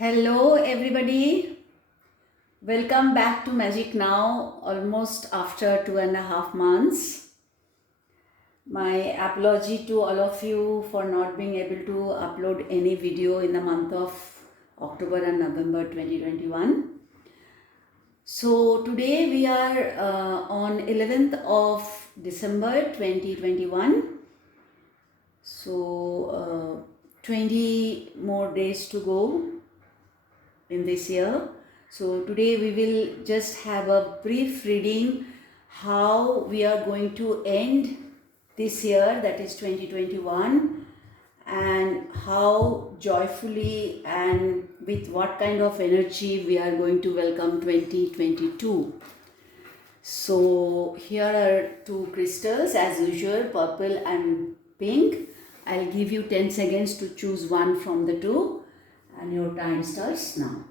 Hello, everybody. Welcome back to Magic Now, almost after 2.5 months. My apology to all of you for not being able to upload any video in the month of October and November 2021. So, today we are on 11th of December 2021. So, 20 more days to go in this year. So today we will just have a brief reading how we are going to end this year, that is 2021, and how joyfully and with what kind of energy we are going to welcome 2022. So here are two crystals as usual, purple and pink. I'll give you 10 seconds to choose one from the two, and your time starts now.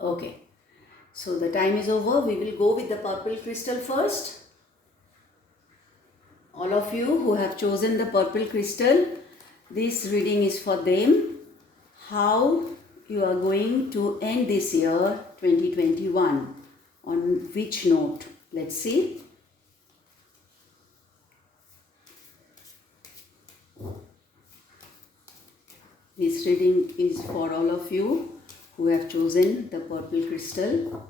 Okay, so the time is over. We will go with the purple crystal first. All of you who have chosen the purple crystal, this reading is for them. How you are going to end this year 2021, on which note? Let's see. This reading is for all of you who have chosen the purple crystal.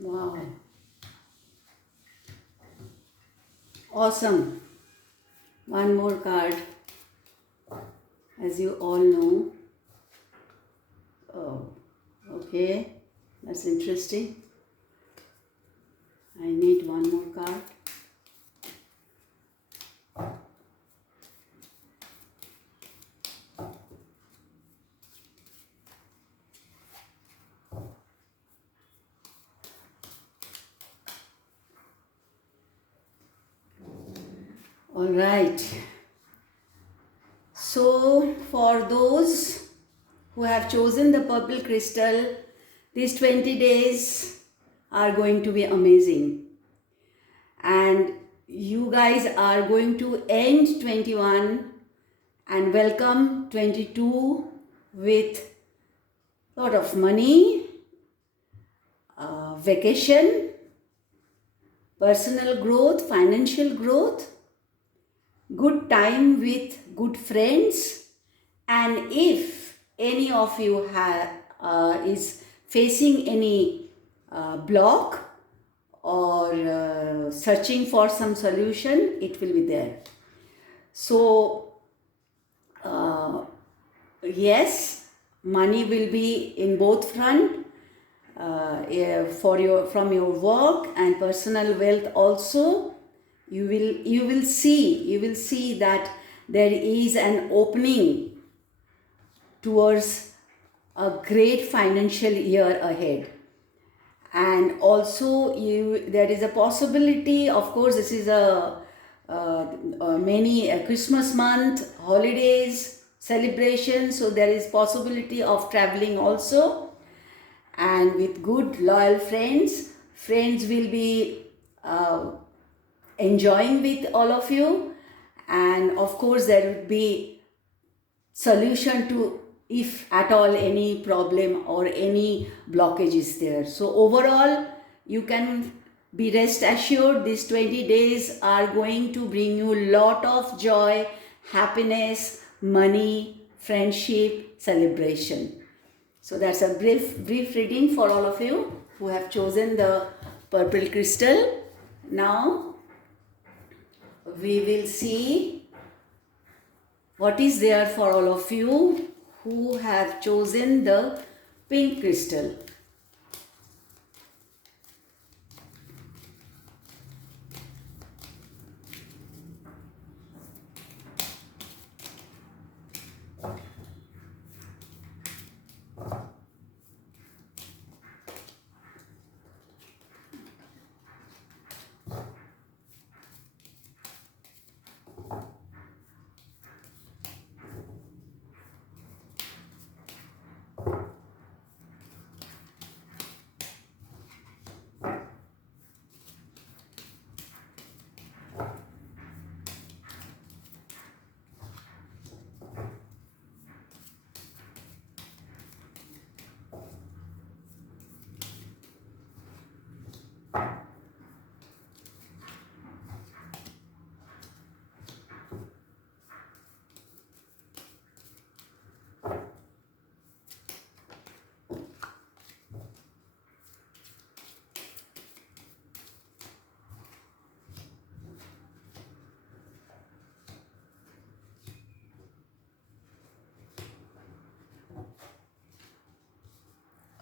Wow. Awesome. One more card. As you all know. Oh, okay. That's interesting. I need one more card. All right. So, for those who have chosen the purple crystal, these 20 days are going to be amazing. And you guys are going to end 21 and welcome 22 with a lot of money, vacation, personal growth, financial growth, good time with good friends, and if any of you is facing any block or searching for some solution, it will be there. So yes, money will be in both front, from your work and personal wealth also. You will see that there is an opening towards a great financial year ahead. And also there is a possibility, of course, this is a Christmas month, holidays, celebrations, so there is possibility of traveling also. And with good loyal friends will be enjoying with all of you, and of course there will be solution to, if at all, any problem or any blockage is there. So overall, you can be rest assured these 20 days are going to bring you lot of joy, happiness, money, friendship, celebration. So that's a brief reading for all of you who have chosen the purple crystal. Now we will see what is there for all of you who have chosen the pink crystal.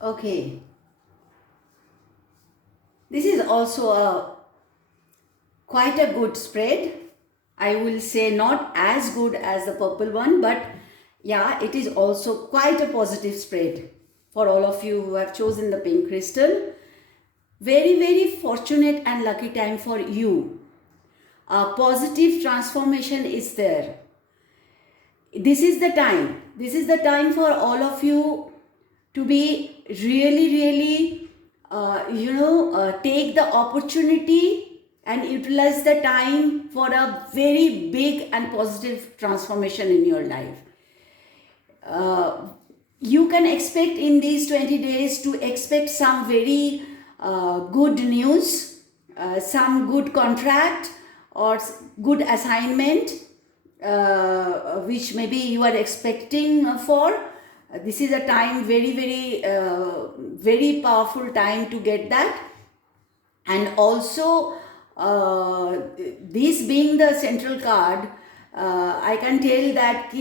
Okay, this is also a quite a good spread. I will say not as good as the purple one, but yeah, it is also quite a positive spread for all of you who have chosen the pink crystal. Very, very fortunate and lucky time for you. A positive transformation is there. This is the time. This is the time for all of you to be really, really, take the opportunity and utilize the time for a very big and positive transformation in your life. You can expect in these 20 days to expect some very good news, some good contract or good assignment which maybe you are expecting for. This is a time, very powerful time to get that. And also this being the central card, I can tell that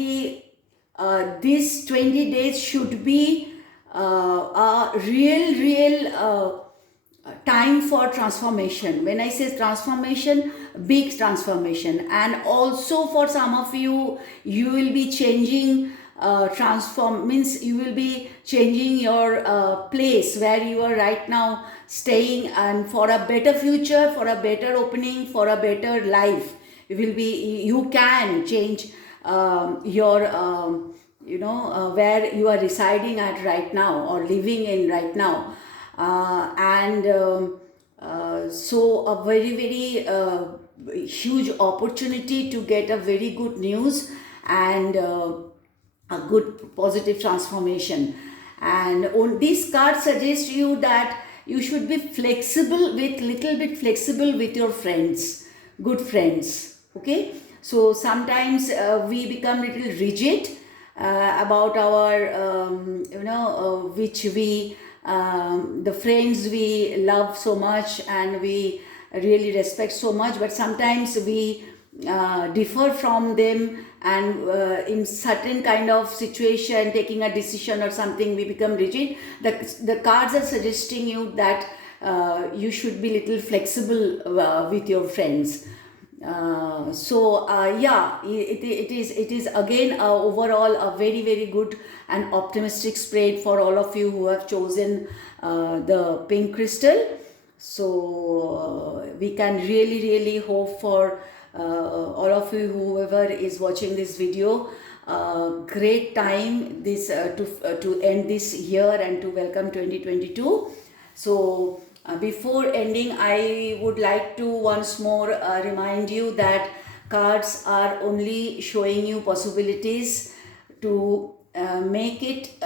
this 20 days should be a real time for transformation. When I say transformation, big transformation. And also for some of you, you will be changing, means you will be changing your place where you are right now staying, and for a better future, for a better opening, for a better life. You can change your where you are residing at right now or living in right now. So a very huge opportunity to get a very good news and a good positive transformation. And on this card suggests you that you should be little bit flexible with your friends, good friends. Okay, so sometimes we become little rigid about our which we the friends we love so much and we really respect so much, but sometimes we differ from them, and in certain kind of situation, taking a decision or something, we become rigid. The cards are suggesting you that you should be little flexible with your friends. It is again overall a very good and optimistic spread for all of you who have chosen the pink crystal. So we can really hope for all of you, whoever is watching this video, great time this to end this year and to welcome 2022. So before ending, I would like to once more remind you that cards are only showing you possibilities to make it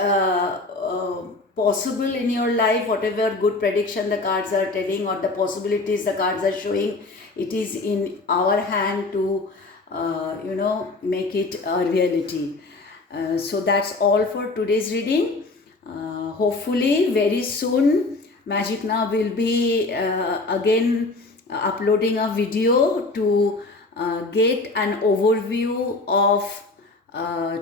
possible in your life. Whatever good prediction the cards are telling or the possibilities the cards are showing, it is in our hand to make it a reality. So that's all for today's reading. Hopefully very soon Magic Now will be again uploading a video to get an overview of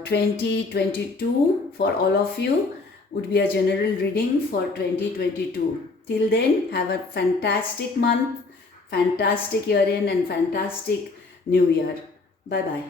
2022 for all of you. Would be a general reading for 2022. Till then, have a fantastic month, fantastic year end, and fantastic new year. Bye bye.